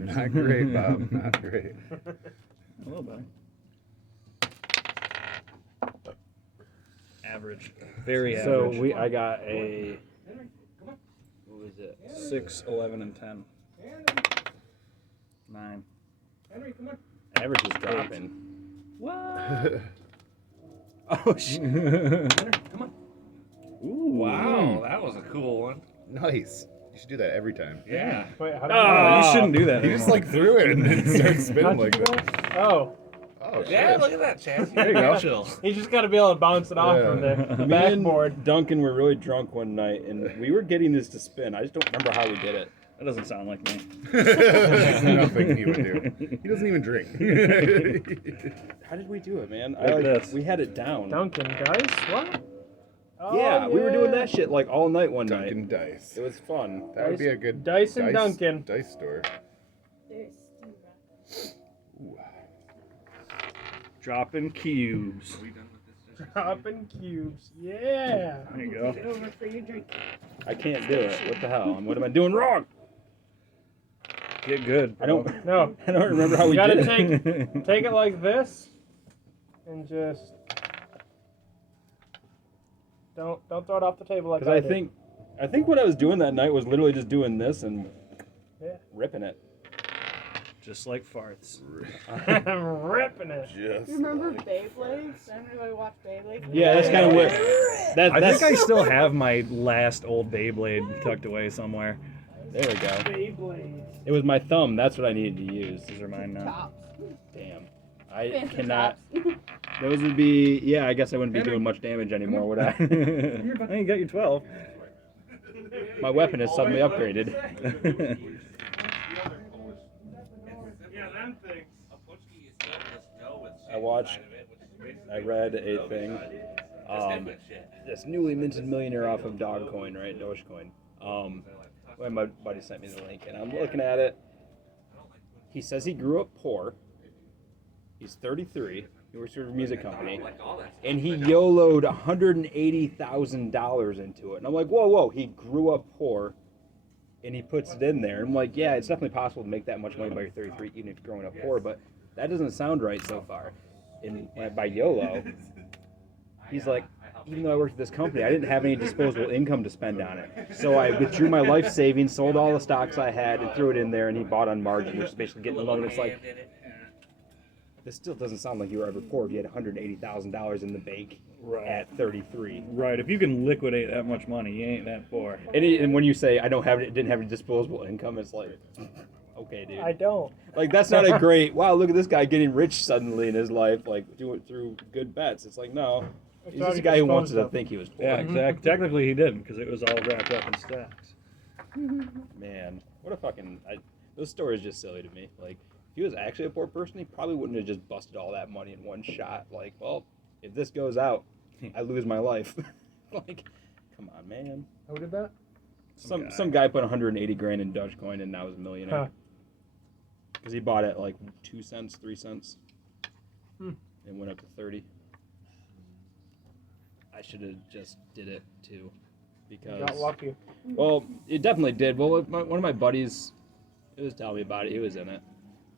$100. Not great, Bob. Not great. A little better. Average. Very average. So I got a, what was it? 6, 11, and 10. 9. Average is dropping. What? Oh, shit. Ooh. Wow, that was a cool one. Nice. You should do that every time. Yeah. Wait, how Oh, you shouldn't do that He just like threw it and then started spinning like that. Oh, Oh, Yeah, shit. look at that, Chance. There you go. Chill. you just got to be able to bounce it off from the Me and backboard. Duncan were really drunk one night, and we were getting this to spin. I just don't remember how we did it. That doesn't sound like me. There's nothing he would do. He doesn't even drink. How did we do it, man? Like this. We had it down. Duncan, guys, what? Oh, Yeah, we were doing that shit like all night one Dunkin' night. Dice. It was fun. That would be a good Dice and Dunkin'. dice store. Ooh. Dropping cubes. Dropping cubes. Yeah. There you go. Over for your drink. I can't do it. What the hell? What am I doing wrong? Get good. I don't. No. I don't remember how You we gotta did it. take it like this, and just don't throw it off the table like Because I did. I think what I was doing that night was literally just doing this and Yeah. ripping it. Just like farts. I'm ripping it. Just You remember Beyblades? Everybody watch Beyblades? Yeah, that's kind of weird. I That's think I still have my last old Beyblade tucked away somewhere. There we go. Beyblades. It was my thumb. That's what I needed to use. These are mine now. Tops. Damn. I Fancy cannot. tops. Those would be. Yeah, I guess I wouldn't be doing much damage anymore, would I? I got you 12. My weapon is suddenly upgraded. Yeah, them things. I read a thing. This newly minted millionaire off of Dogecoin, right? Dogecoin. Well, my buddy sent me the link, and I'm looking at it. He says he grew up poor. He's 33. He works for a music company, and he YOLO'd $180,000 into it. And I'm like, whoa! He grew up poor, and he puts it in there. I'm like, yeah, it's definitely possible to make that much money by your 33, even if you're growing up poor. But that doesn't sound right so far. And by YOLO, he's like, even though I worked at this company, I didn't have any disposable income to spend on it. So I withdrew my life savings, sold all the stocks I had, and threw it in there, and he bought on margin, which is basically getting a loan. It's like, this still doesn't sound like you were ever poor if you had $180,000 in the bank at 33. Right, if you can liquidate that much money, you ain't that poor. And when you say I didn't have any disposable income, it's like, okay, dude. I don't. Like, that's not a great, wow, look at this guy getting rich suddenly in his life, like, do it through good bets. It's like, no. He's just a guy who wants to think he was poor. Yeah, exactly. Technically, he didn't, because it was all wrapped up in stacks. Man, what a fucking... those stories just silly to me. Like, if he was actually a poor person, he probably wouldn't have just busted all that money in one shot. Like, well, if this goes out, I lose my life. Like, come on, man. Who did that? Some guy put 180 grand in Dogecoin and now he's a millionaire. Because he bought it like 2 cents, 3 cents, and went up to 30. I should have just did it too, because Got lucky. well, it definitely did. Well, one of my buddies, he was telling me about it. He was in it,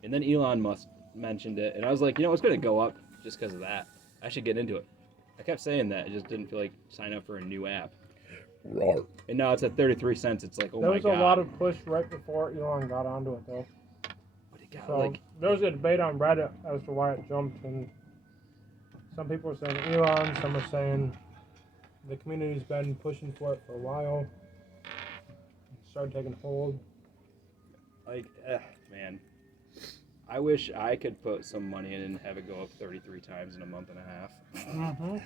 and then Elon Musk mentioned it, and I was like, it's going to go up just because of that. I should get into it. I kept saying that. I just didn't feel like sign up for a new app. Roar. And now it's at 33 cents. It's like, oh There my was god. a lot of push right before Elon got onto it, though. But it got So like, there was a debate on Reddit as to why it jumped, and some people were saying Elon, some are saying the community's been pushing for it for a while. It started taking hold. like, man. I wish I could put some money in and have it go up 33 times in a month and a half. Mm-hmm.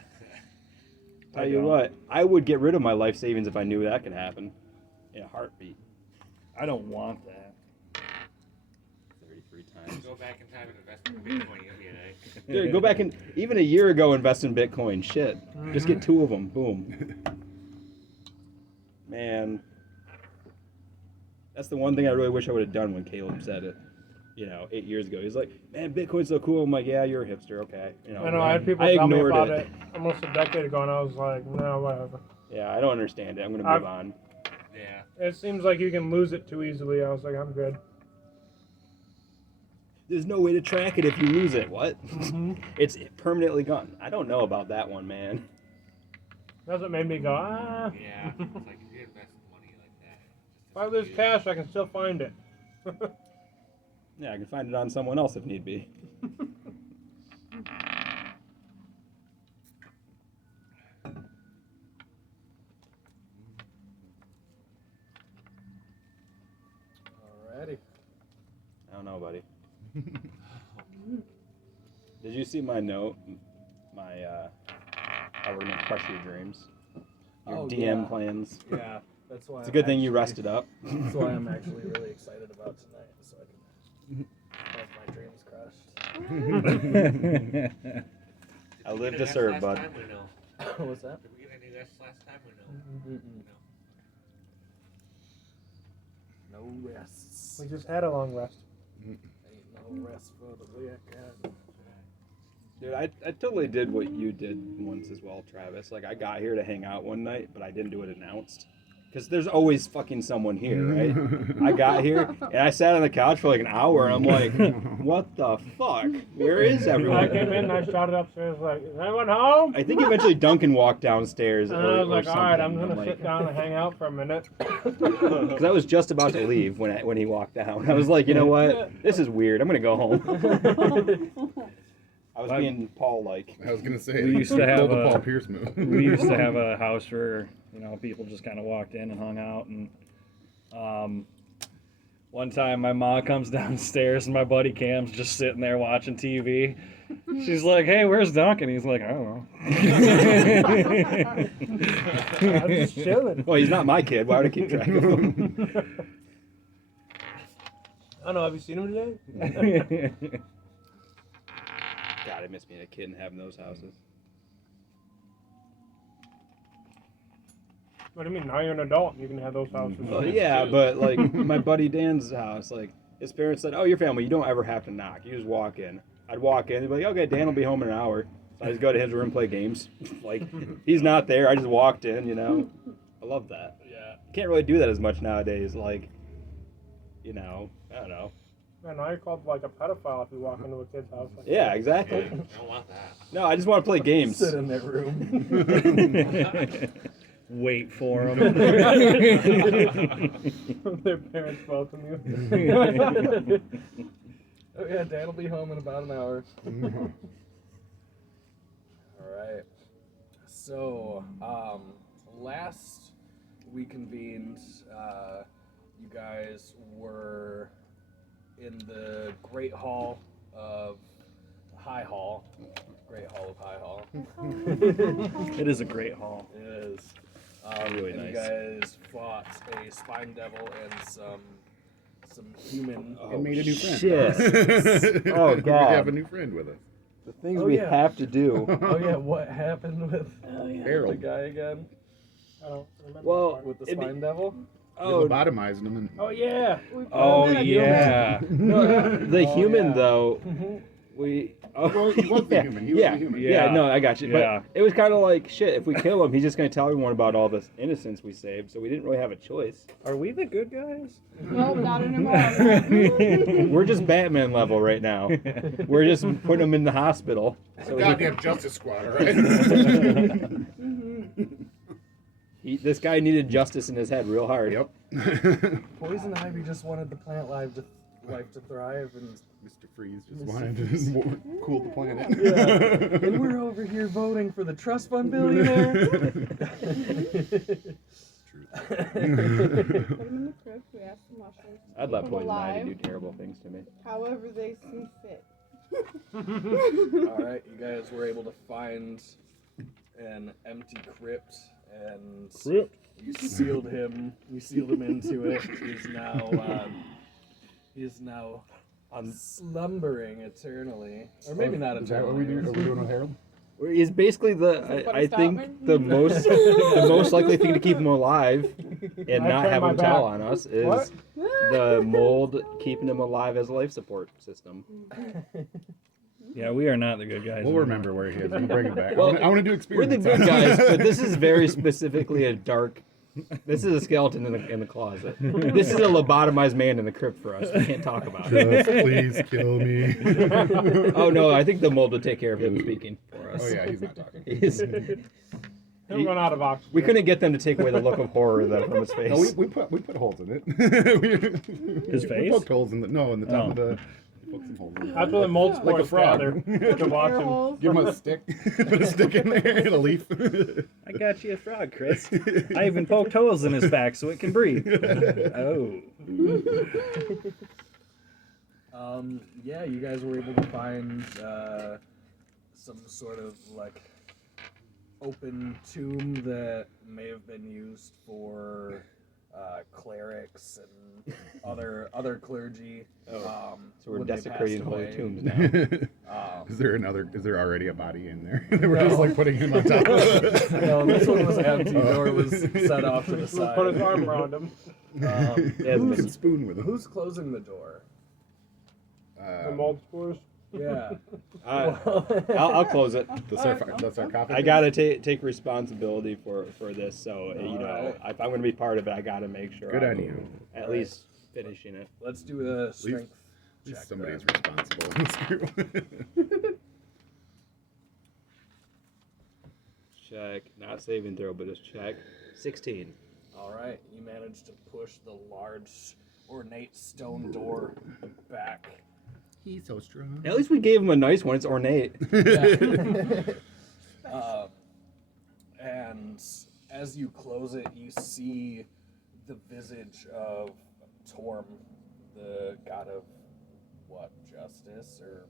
Tell you what, I would get rid of my life savings if I knew that could happen in a heartbeat. I don't want that. 33 times. Go back in time and invest in Bitcoin. You'll be an egg. Dude, go back and even a year ago invest in Bitcoin. Shit. Just get 2 of them. Boom. Man. That's the one thing I really wish I would have done when Caleb said it. 8 years ago. He's like, man, Bitcoin's so cool. I'm like, yeah, you're a hipster. Okay. I know, I had people tell me ignored about it almost a decade ago, and I was like, no, whatever. Yeah, I don't understand it. I'm going to move on. Yeah. It seems like you can lose it too easily. I was like, I'm good. there's no way to track it if you lose it. What? Mhm. It's permanently gone. I don't know about that one, man. That's what made me go, ah. Yeah, it's like if you invest money like that. If I lose cash, I can still find it. Yeah, I can find it on someone else if need be. Alrighty. I don't know, buddy. Did you see my note? My how we're gonna crush your dreams, your Oh, DM yeah. plans. Yeah, that's why. It's a good thing you rested up. That's why I'm actually really excited about tonight, so I can have my dreams crushed. I live to serve, bud. Time or no? What's that? Did we get any rest last time or no? Mm-mm. No rests. We just had a long rest. Ain't no rest for the wicked. Dude, I totally did what you did once as well, Travis. Like, I got here to hang out one night, but I didn't do it announced. Because there's always fucking someone here, right? I got here, and I sat on the couch for like an hour, and I'm like, what the fuck? Where is I everyone? came in and I shouted upstairs like, is anyone home? I think eventually Duncan walked downstairs. And I was like, all right, I'm something. gonna sit down and hang out for a minute. Because I was just about to leave when he walked down. I was like, you know what? This is weird. I'm gonna go home. I was being Paul-like. I was gonna say, We used to have pull the a- Paul Pierce move. We used to have a house where, you know, people just kind of walked in and hung out. And one time my mom comes downstairs and my buddy Cam's just sitting there watching TV. She's like, hey, where's Duncan? He's like, I don't know. I'm just chilling. Well, he's not my kid. Why would I keep track of him? I don't know, have you seen him today? God, I miss being a kid and having those houses. What do you mean? Now you're an adult and you can have those houses. Well, yeah, but like my buddy Dan's house, like his parents said, "Oh, your family, you don't ever have to knock. You just walk in." I'd walk in, they'd be like, "Okay, Dan will be home in an hour." So I just go to his room and play games. Like he's not there. I just walked in, you know. I love that. Yeah. You can't really do that as much nowadays. Like, you know, I don't know. Man, now you're called like a pedophile if you walk into a kid's house. Like Yeah, exactly. I don't want that. No, I just want to play games. Sit in that room. Wait for him. Their parents welcome you. Oh yeah, Dan will be home in about an hour. All right. So, last we convened, you guys were in the Great Hall of High Hall. Great Hall of High Hall. It is a great hall. It is. Really and nice. You guys fought a spine devil and some human. And made a new friend. Shit. Oh, We God. have a new friend with us. The things Oh, we yeah. have to do. Oh yeah, what happened with the Harold. guy again? I don't remember. Well, the part. With the It'd be- spine devil? We Oh, lobotomized him and Oh yeah. We put Oh him in a yeah. no, the Oh, human yeah. though. We. Oh, Well, he was the human. He was yeah, the human. Yeah, Yeah. no, I got you. Yeah. But it was kind of like shit. If we kill him, he's just gonna tell everyone about all this innocence we saved. So we didn't really have a choice. Are we the good guys? No, not anymore. We're just Batman level right now. We're just putting him in the hospital. So Goddamn Justice Squad, all right? this guy needed justice in his head real hard. Yep. Poison Ivy just wanted the plant life to thrive, and Mr. Freeze just wanted to cool the planet. and we're over here voting for the trust fund billionaire. Put him in the crypt. We asked the mushrooms. I'd keep let him Poison Ivy alive, do terrible things to me. however they see fit. All right, you guys were able to find an empty crypt, and you sealed him. You sealed him into it. He's now slumbering eternally, or maybe not Is that what we eternally. do? Are we doing with Harold? He's basically Somebody I stop think me. the most likely thing to keep him alive and I not turn have my him tell back. on us is What? the mold keeping him alive as a life support system. Yeah, we are not the good guys. We'll remember where he is. We'll bring him back. Well, I want to do We're the experiments. good guys, but this is very specifically a dark This is a skeleton in the closet. This is a lobotomized man in the crypt for us. We can't talk about it. Just please kill me. Oh no, I think the mold would take care of him speaking for us. Oh yeah, he's not talking. He'll run out of oxygen. We couldn't get them to take away the look of horror that from his face. No, we put holes in it. His We face? poked holes in the in the top of the. We poked some holes in it. That's where the mold Like a spores frog. gather. To watch Air him. holes. Give him a stick. Put a stick in there and a leaf. I got you a frog, Chris. I even poked holes in his back so it can breathe. Oh. Yeah, you guys were able to find some sort of like open tomb that may have been used for clerics and other clergy. Oh. So we're when they desecrating passed holy away. tombs now. Is there already a body in there? We're just like putting him on top of it. No, this one was empty. The door was set off to the We'll side. put his arm around him. Yeah, You can spoon with him. Who's closing the door? The mold spores. Yeah. I'll close it. The sarcophagus? I gotta take responsibility for this. So you know, Alright. if I'm gonna be part of it, I gotta make sure. Good I'm on you. At least finishing it. Let's do a strength At least check. somebody's then. responsible in this group. Check. Not saving throw, but just check. 16. All right, you managed to push the large, ornate stone door back. He's so strong. At least we gave him a nice one. It's ornate. And as you close it, you see the visage of Torm, the god of what, justice or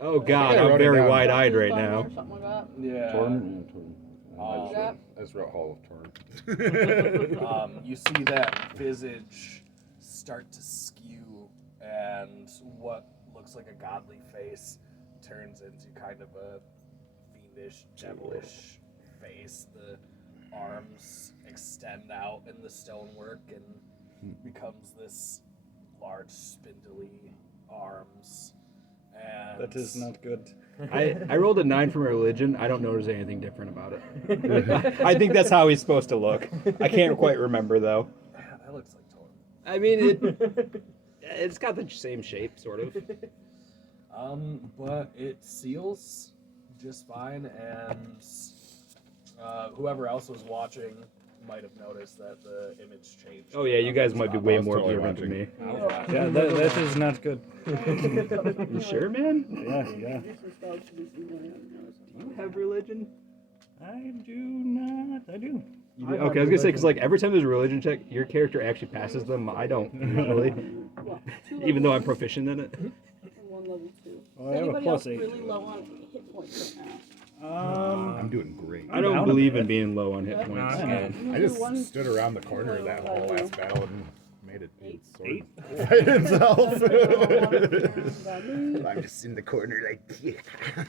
Oh God, I wrote I'm it very down. wide-eyed right Or now. something like that. yeah. Torm? Um, I just wrote Hall of Torm. You see that visage start to skew, and what looks like a godly face turns into kind of a fiendish, devilish face. The arms extend out in the stonework and becomes this large, spindly arms. And That is not good. I rolled a 9 from religion. I don't notice anything different about it. I think that's how he's supposed to look. I can't quite remember though. Yeah, that looks like Torm. I mean, it's got the same shape, sort of. But it seals just fine, and whoever else was watching might have noticed that the image changed. Oh yeah, you guys might be way was more totally observant than me. watching. Yeah, that is not good. You sure, man? Yeah. This is supposed to be something I haven't noticed. Do you have religion? I do not. I do. You do? Okay, I was gonna say because like every time there's a religion check, your character actually passes them. I don't usually, Well, 2 even though I'm level proficient in it. 1 and 1 level 2. Well, I Is have a anybody else +8 really too. low on hit points right now? I'm doing great. I don't down a believe bit. in being low on hit Yeah. points. I'm good. You I do just 1 stood around the corner of that whole last battle and made it sort Eight? of fight itself. by me, I'm just in the corner like, yeah.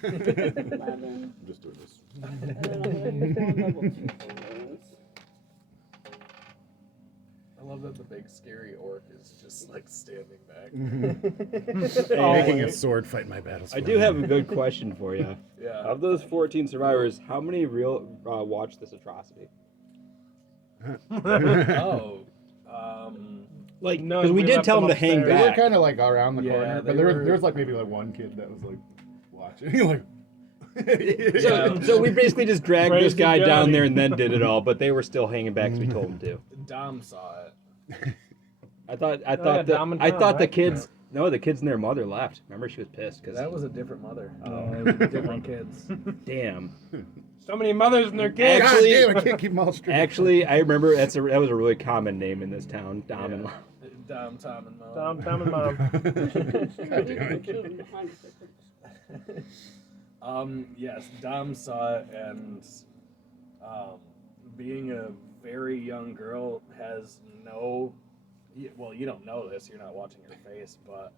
11, I'm just doing this. and then I'm gonna go level 2 for those. I love that the big scary orc is just like standing back. Making a sword fight my battles. I for do me. have a good question for you. Yeah. Of those 14 survivors, how many real watched this atrocity? Oh. Like, No, because we we did left tell them them to hang upstairs. They were back. kind of like around the Yeah, corner, they but there were- was like maybe like one kid that was like watching. like, So we basically just dragged Where's this the guy down gun? there and then did it all, but they were still hanging back because we told them to. Dom saw it. I thought yeah, the Dom and I Tom, thought the right? kids. No, the kids and their mother left. Remember, she was pissed because That was a different mother. Oh. Different kids. damn. So many mothers and their kids. God Actually- damn, I can't keep them all straight. Actually, I remember that was a really common name in this town. Dom and Yeah. Dom, Tom, and Mom. Tom and Mom. God damn it. Children behind us, they couldn't- Yes, Dom saw it, and being a very young girl has no. Well, you don't know this. You're not watching her face, but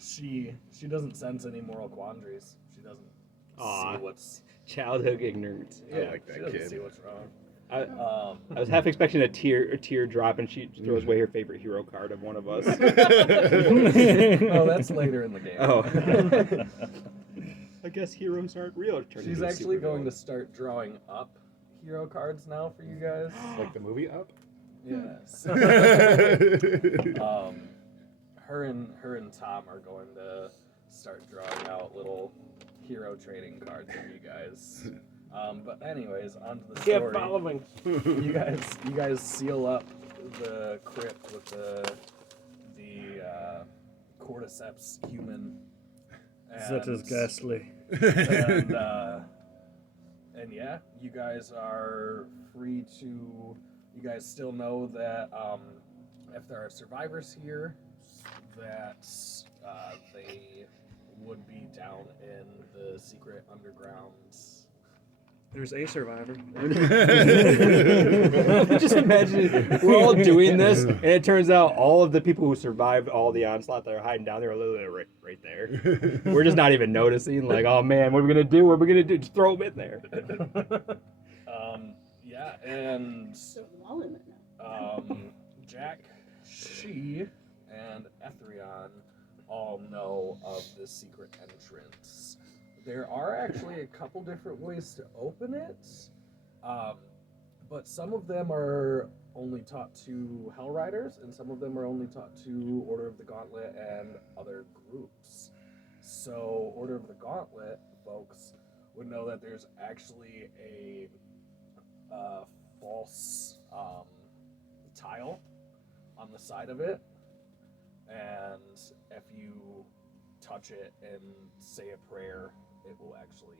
she doesn't sense any moral quandaries. She doesn't Aw. see what's. childhood ignorance. I like that she doesn't kid. see what's wrong. I was half expecting a tear drop, and she throws away her favorite hero card of one of us. Oh, that's later in the game. Oh. I guess heroes aren't real. She's actually going to start drawing up hero cards now for you guys. Like the movie Up. Yes. Her and Tom are going to start drawing out little hero trading cards for you guys. But anyways, on to the Keep story. following. You guys seal up the crypt with the cordyceps human. That is ghastly. And yeah, you guys are free to. You guys still know that if there are survivors here, that they would be down in the secret undergrounds. There's a survivor. Just imagine we're all doing this, and it turns out all of the people who survived all the onslaught that are hiding down there are literally right there. We're just not even noticing. Like, oh man, what are we gonna do? What are we gonna do? Just throw them in there. Yeah, and So all in it now. Jack, she, and Ethrion all know of this secret entrance. There are actually a couple different ways to open it, but some of them are only taught to Hell Riders, and some of them are only taught to Order of the Gauntlet and other groups. So Order of the Gauntlet folks would know that there's actually a false tile on the side of it, and if you touch it and say a prayer, it will actually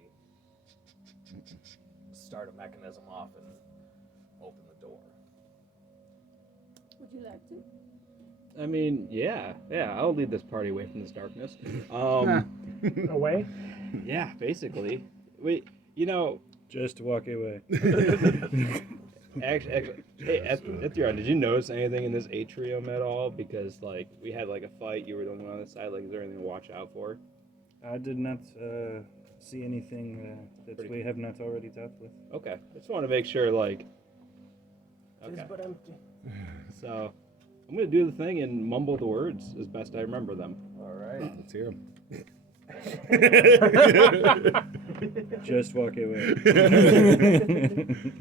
start a mechanism off and open the door. Would you like to? I mean, yeah, I'll lead this party away from this darkness. Away? Yeah, basically. Just walk away. Actually, hey, Ethrion, did you notice anything in this atrium at all? Because, like, we had, like, a fight, you were the only one on the side, like, is there anything to watch out for? I did not see anything that we have not already dealt with. Okay, I just want to make sure, like... It is but empty. So, I'm going to do the thing and mumble the words as best I remember them. Alright. Let's hear him. Just walk away.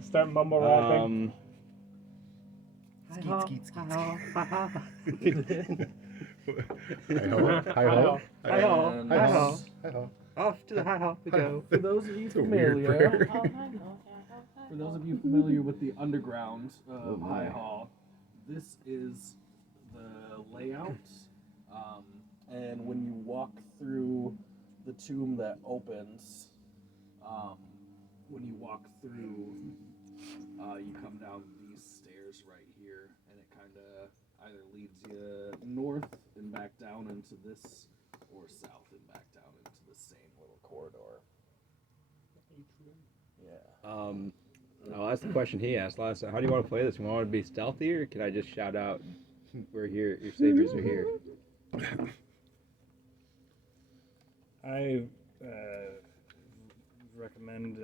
Start mumble rapping. Hi-ho. And Hi-ho. Off to the high-ho we go. for those of you It's a weird familiar, prayer. for those of you familiar with the underground of High Hall, this is the layout. And when you walk through the tomb that opens, when you walk through, you come down these stairs right here, and it kind of either leads you north and back down into this, or south and back down into the same little corridor. Yeah. Oh, that's the question he asked last time. How do you want to play this? You want to be stealthy, or can I just shout out, we're here, your saviors are here? I recommend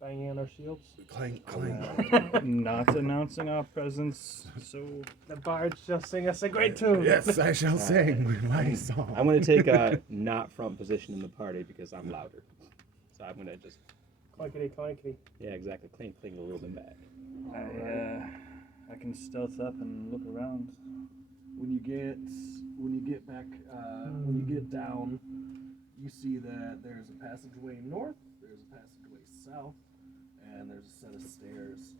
Banging on our shields. Clank, clank. not announcing our presence. So The bards shall sing us a great tune. Yes, I shall sing my song. I'm going to take a not front position in the party because I'm louder. So I'm going to just, Clankety clankety. yeah, exactly, clink a little bit back. I can stealth up and look around. When you get back, when you get down, you see that there's a passageway north, there's a passageway south, and there's a set of stairs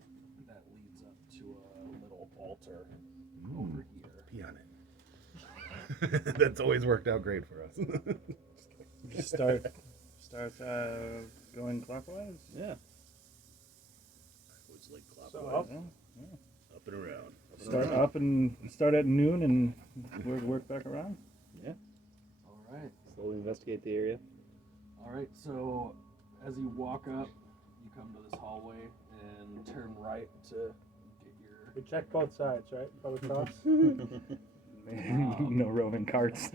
that leads up to a little altar over here. Pee on it. That's always worked out great for us. Start going clockwise. Yeah. It's like So clockwise. up. Up and around. Start up and start at noon and work back around. All right. Slowly investigate the area. All right. So as you walk up, you come to this hallway and turn right to get your. We check both sides, right? Before we cross. No roving carts.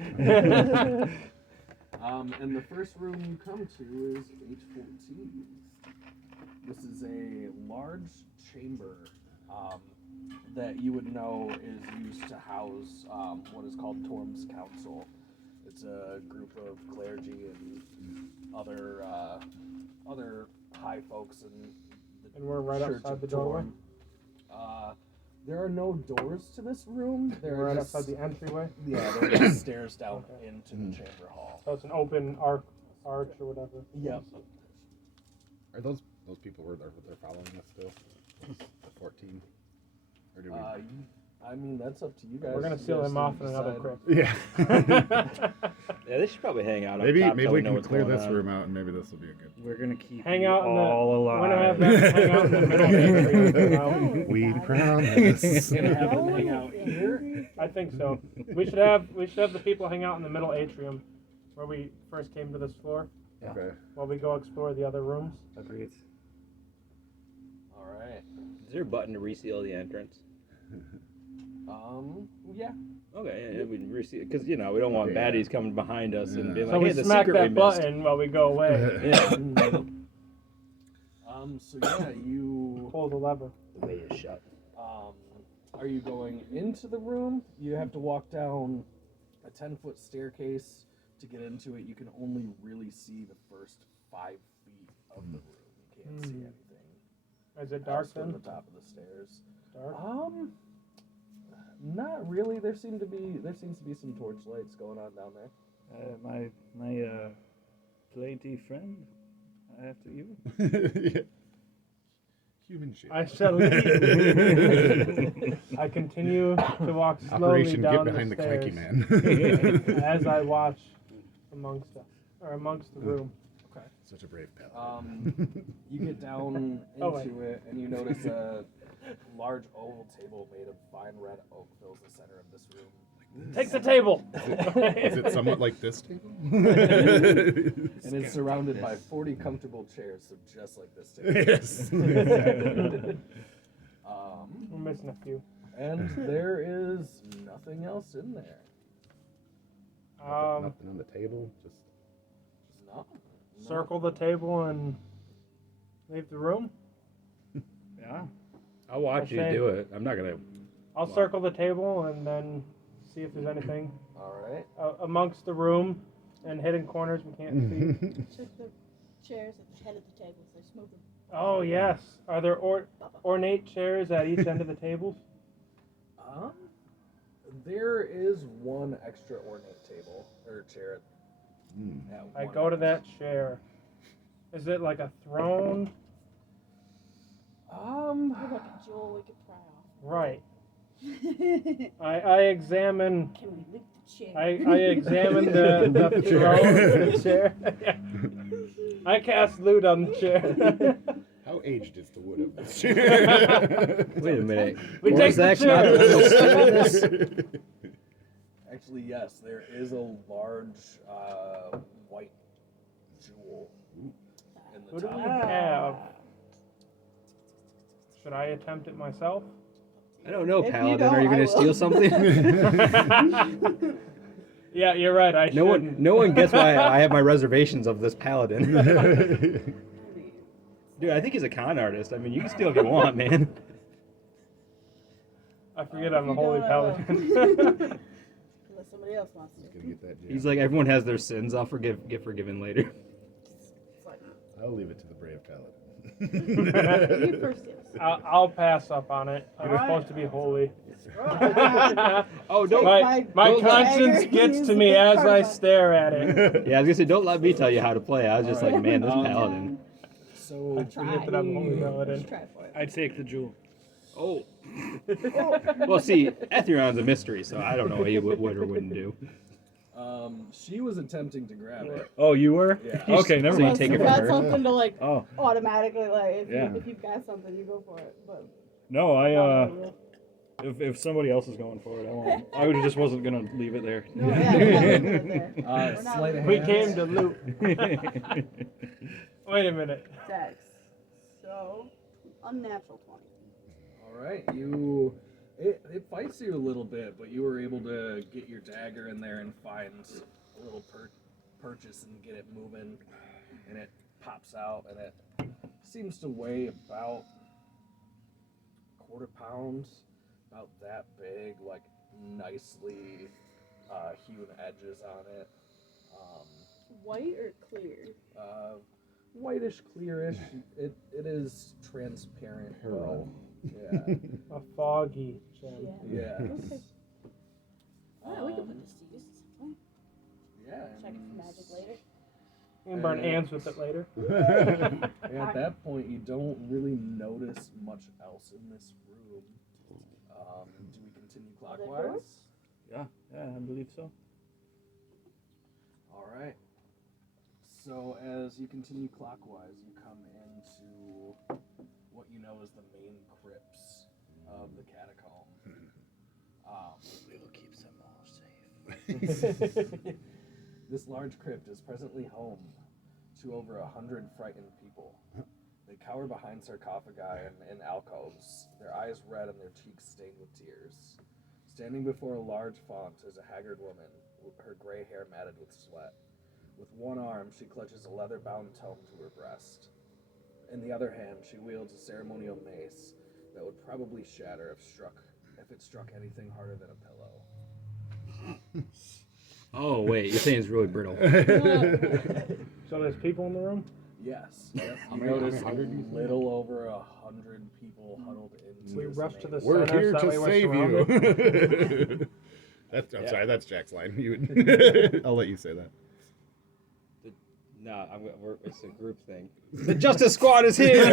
And the first room you come to is H14. This is a large chamber that you would know is used to house what is called Torm's Council. It's a group of clergy and other high folks in the And we're right church outside of the doorway. Torm. There are no doors to this room. There We're are right just, outside the entryway. Yeah, there are just stairs down Okay. into the chamber hall. So it's an open arch or whatever. Yep. Are those people they're following us still? The 14? Or do we? I mean, that's up to you guys. We're gonna You seal guys him off can in another decide. crypt. Yeah. Yeah, they should probably hang out up maybe top maybe till we know can what's clear going this on. room out, and maybe this will be a good. We're gonna keep Hang you out in the. all alive. We're gonna have them hang out in the middle atrium for now. We promise. Gonna have them No, hang out here. I think so. We should have the people hang out in the middle atrium, where we first came to this floor, Okay. while we go explore the other rooms. Agreed. All right. Is there a button to reseal the entrance? Yeah. Okay, yeah, we reseal because we don't want Yeah. baddies coming behind us and being So like, we "Hey, the smack secret we that missed." button while we go away. Yeah, So yeah, you. Pull the lever. the way is shut. Are you going into the room? You have to walk down a 10-foot staircase to get into it. You can only really see the first 5 feet of the room. You can't see anything. Is it dark else from then? the top of the stairs. Dark. Not really. There seems to be some torch lights going on down there. My lady friend, after you. Yeah. Human shit. I shall leave. I continue to walk slowly Operation down Get Behind the the stairs Clanky Man. as I watch amongst the room. Such a brave paladin. You get down Oh, wait. into it, and you notice a large oval table made of fine red oak fills the center of this room. Take the table. Is it somewhat like this table? And it's surrounded by 40 comfortable chairs, so just like this table. Yes. We're missing a few. And there is nothing else in there. Nothing on the table. Just No. Circle the table and leave the room. Yeah. I'll watch you Okay. do it. I'm not gonna. I'll circle the table and then see if there's anything All right. amongst the room and hidden corners we can't see. Check the chairs at the head of the tables. They're smoothing. Oh yes. Are there ornate chairs at each end of the tables? There is one extra ornate table or chair. At I one go to end. that chair. Is it like a throne? Look like a jewel we could pry off. Right. Can I examine. we loot the chair? I examine the throne and the chair. I cast loot on the chair. how aged is the wood of this chair? Wait a minute. We take the Corsax not the one who stole this? Actually, yes, there is a large white jewel in Who the do we top. have? Should I attempt it myself? I don't know, If you Paladin. don't, Are you I gonna will. steal something? Yeah, you're right. I No shouldn't. one gets why I have my reservations of this Paladin. Dude, I think he's a con artist. I mean, you can steal if you want, man. I forget I'm a If you holy don't, I will. paladin. Unless somebody else wants to. Gonna get that jam. He's like, everyone has their sins. I'll get forgiven later. It's like, I'll leave it to the brave paladin. you first, yes. I'll pass up on it. I'm Alright. supposed to be holy. Oh, don't. My don't conscience let- gets to me as I stare at it. Yeah, I was gonna say, don't let me tell you how to play. I was just like, Alright. man, this Paladin. So I forget that I'm holy paladin. Just try for it. I'd take the jewel. Oh. Well, see, Etheron's a mystery, so I don't know what he would or wouldn't do. she was attempting to grab it. Oh, you were? Yeah. Okay, never So you mind. take it You've from got her? something to like Oh, automatically like Yeah. if you've got something you go for it. But no, no, if somebody else is going for it, I won't. I just wasn't gonna leave it there. yeah, we're not leaving it there. We're not Sleight of leaving We it hand. came to loot. Wait a minute. there. Dex. So unnatural 20. All right, it fights you a little bit, but you were able to get your dagger in there and find a little purchase and get it moving, and it pops out, and it seems to weigh about quarter pound, about that big, like nicely hewn edges on it. White or clear? whitish, clearish. It is transparent. Pearl. Yeah. A foggy gem. Yeah. Yeah. Okay. Alright, we can put this to use at some point. Yeah. Check it for magic later. And burn ants with it later. And at that point, you don't really notice much else in this room. Do we continue clockwise? Yeah, I believe so. All right. So as you continue clockwise, you come into what you know is the main crypts of the catacomb. It'll keep them all safe. This large crypt is presently home to over 100 frightened people. They cower behind sarcophagi and in alcoves, their eyes red and their cheeks stained with tears. Standing before a large font is a haggard woman, her gray hair matted with sweat. With one arm, she clutches a leather-bound tome to her breast. In the other hand, she wields a ceremonial mace that would probably shatter if it struck anything harder than a pillow. Oh wait, you're saying it's really brittle. So there's people in the room? Yes. Yep. How You many- notice how many hundred do you a think? little over 100 people huddled into We this rush to main the We're center here so that to way we're save surrounded. you. I'm Yeah. sorry, that's Jack's line. You would, I'll let you say that. No, it's a group thing. The Justice Squad is here.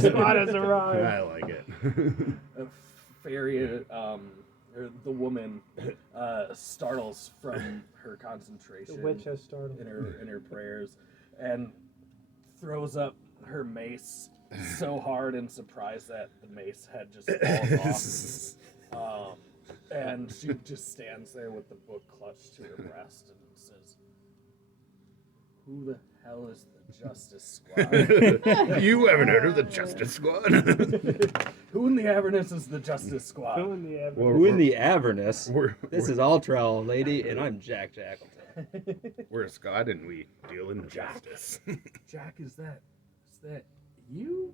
Spot has arrived. I like it. A fairy, or the woman, startles from her The concentration witch has started. in her prayers, and throws up her mace so hard in surprise that the mace head just falls off. And she just stands there with the book clutched to her breast and says, "Who the hell is the Justice Squad?" You haven't heard of the Justice Squad? Who in the Avernus is the Justice Squad? Who in the Avernus? Who in the Avernus? We're, This is Ultrell, lady, and I'm Jack Jackleton. we're a squad and we deal in justice. Jack, is that you?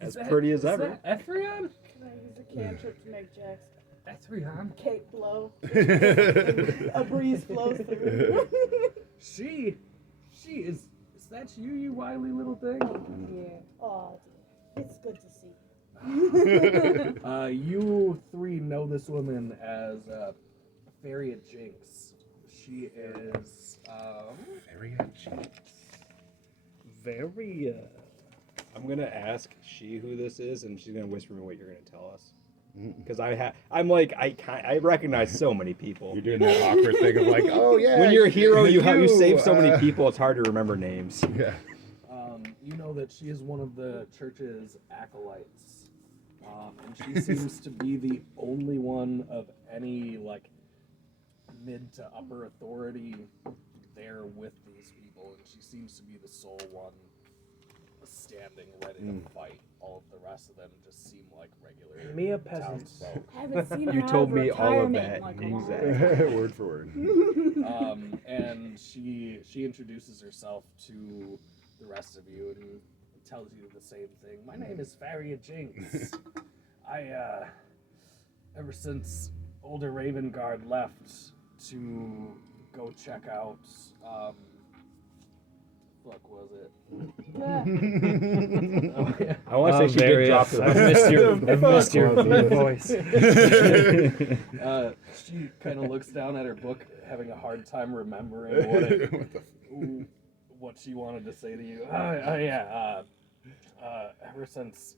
As pretty as is ever. that Ethrion? Can I use a cantrip to make Jack's Ethrion? cape blow? A breeze flows through. She is that you, you wily little thing? Yeah. Oh, dear. It's good to see you. You three know this woman as Faria Jinx. She is Very Very, I'm gonna ask she who this is, and she's gonna whisper me what you're gonna tell us. Because I recognize so many people. You're doing that awkward thing of like, oh yeah. When you're a hero, you save so uh, many people. It's hard to remember names. Yeah. you know that she is one of the church's acolytes. And she seems to be the only one of any like mid to upper authority there with these people, and she seems to be the sole one standing ready to fight. All of the rest of them just seem like regular Mere peasants. townsfolk. I haven't seen her You out told of me all of retirement that. in like a while. Exactly. Word for word. And she introduces herself to the rest of you and tells you the same thing. My name is Faria Jinx. Ever since older Ravengard left to go check out, fuck was it? Oh, yeah. I want to say she did drop her. I've missed your voice. She kind of looks down at her book, having a hard time remembering what she wanted to say to you. Ever since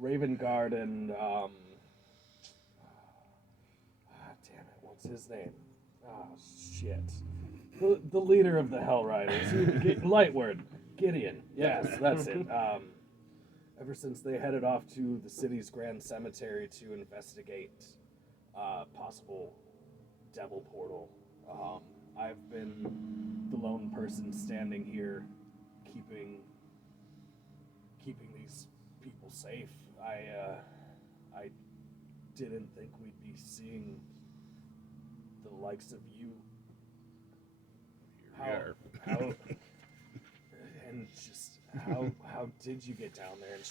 Ravengard and damn it, what's his name? Oh shit, the leader of the Hell Riders, Lightward, Gideon. Yes, that's it. Ever since they headed off to the city's grand cemetery to investigate possible devil portal, I've been the lone person standing here, keeping these people safe. I didn't think we'd be seeing the likes of you. How and just how did you get down there? And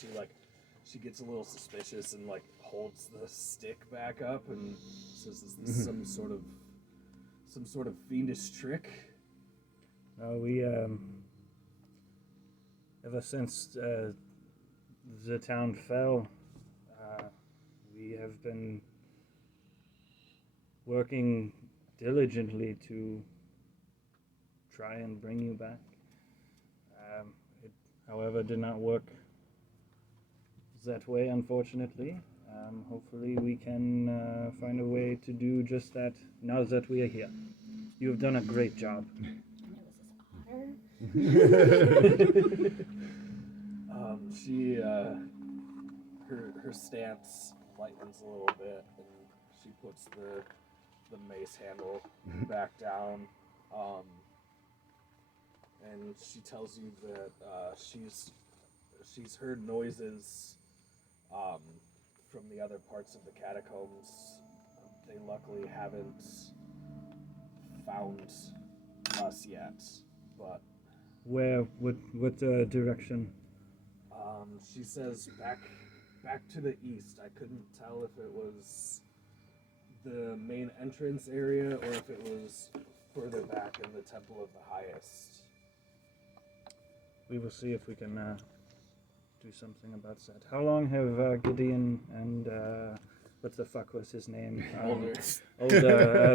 she gets a little suspicious and like holds the stick back up and says, "Is this some sort of fiendish trick?" We ever since the town fell, we have been working diligently to try and bring you back. It, however, did not work that way, unfortunately. Hopefully we can find a way to do just that now that we are here. You have done a great job. And it was this honor. She her stance lightens a little bit, and she puts the mace handle back down, and she tells you that she's heard noises from the other parts of the catacombs. They luckily haven't found us yet, but Where? What direction? she says back to the east. I couldn't tell if it was the main entrance area or if it was further back in the Temple of the Highest. We will see if we can do something about that. How long have Gideon and what the fuck was his name? Older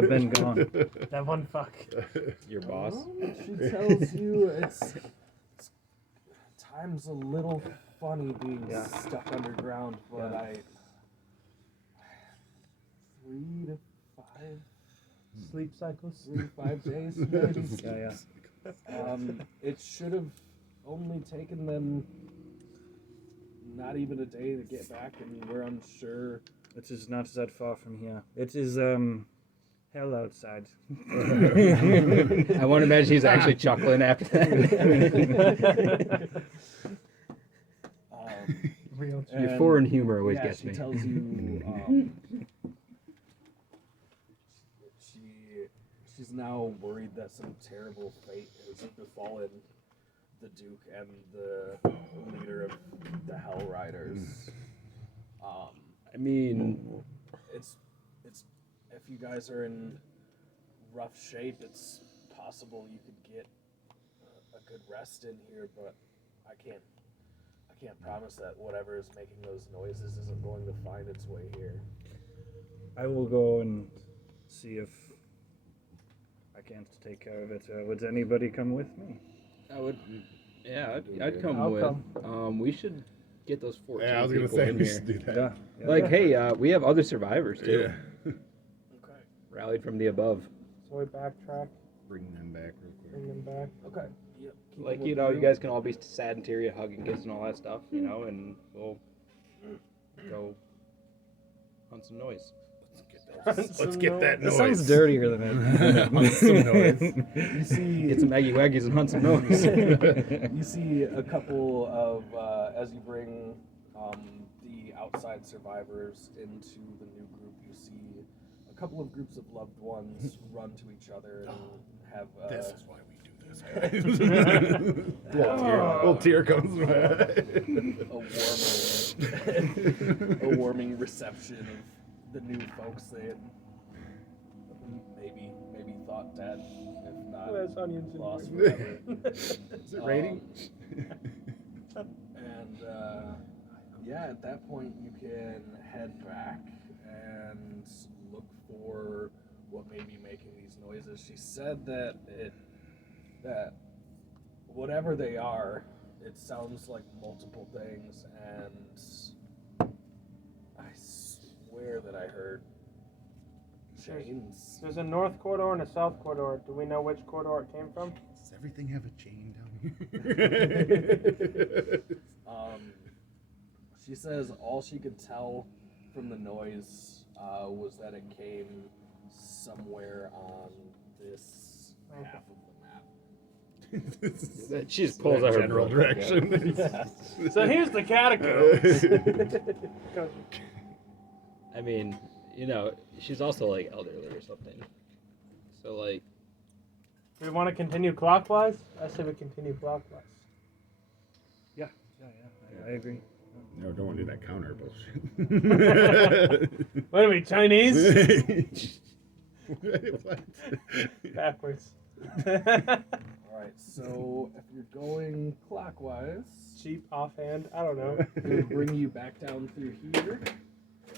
been gone. That one fuck. Your boss. She tells you it's time's a little funny being Yeah. stuck underground, but Yeah. 3 to 5 Sleep cycles. 3 to 5 days maybe. Yeah. It should have only taken them not even a day to get back, and we're unsure. It is not that far from here. It is hell outside. I want to imagine he's actually chuckling after that. Real. Your And, foreign humor always yeah, gets she me. tells you she's now worried that some terrible fate has befallen the Duke and the leader of the Hell Riders. I mean, It's if you guys are in rough shape, it's possible you could get a good rest in here, but I can't promise that whatever is making those noises isn't going to find its way here. I will go and see if I can't take care of it. Would anybody come with me? I would. Yeah, I'd come I'll with. come. We should get those 14 Yeah, I was gonna people say in we here. should do that. Yeah. Like, hey, we have other survivors too. Yeah. Okay. Rallied from the above. So we backtrack, Bring them back real quick. bring them back. Okay. Yep. Keep Like, them you with know, you. you guys can all be sad and teary, hug and kiss and all that stuff, you know, and we'll go hunt some noise. Let's get that That noise. sounds dirtier than it. Hunt some noise. You see, Get some Maggie Waggies and hunt some noise. you see a couple of as you bring the outside survivors into the new group. You see a couple of groups of loved ones run to each other and have. This is why we do this, guys. Little tear comes a warming reception of the new folks they had maybe thought dead, if not There's onions in lost here. forever. Is it raining? And yeah, at that point you can head back and look for what may be making these noises. She said that whatever they are, it sounds like multiple things, and I swear that I heard chains. There's a north corridor and a south corridor. Do we know which corridor it came from? Does everything have a chain down here? She says all she could tell from the noise was that it came somewhere on this half of the map. She just pulls out her general book. direction. So here's the catacombs. I mean, you know, she's also like elderly or something. So like, Do we want to continue clockwise? I say we continue clockwise. Yeah, I agree. No, don't want to do that counter bullshit. What are we, Chinese? What? Backwards. Alright, so if you're going clockwise, Cheap offhand. I don't know. it would bring you back down through here,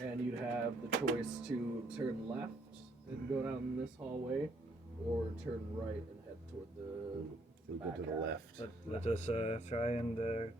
and you'd have the choice to turn left and go down this hallway, or turn right and head toward the So we go to the left. Let us try and clear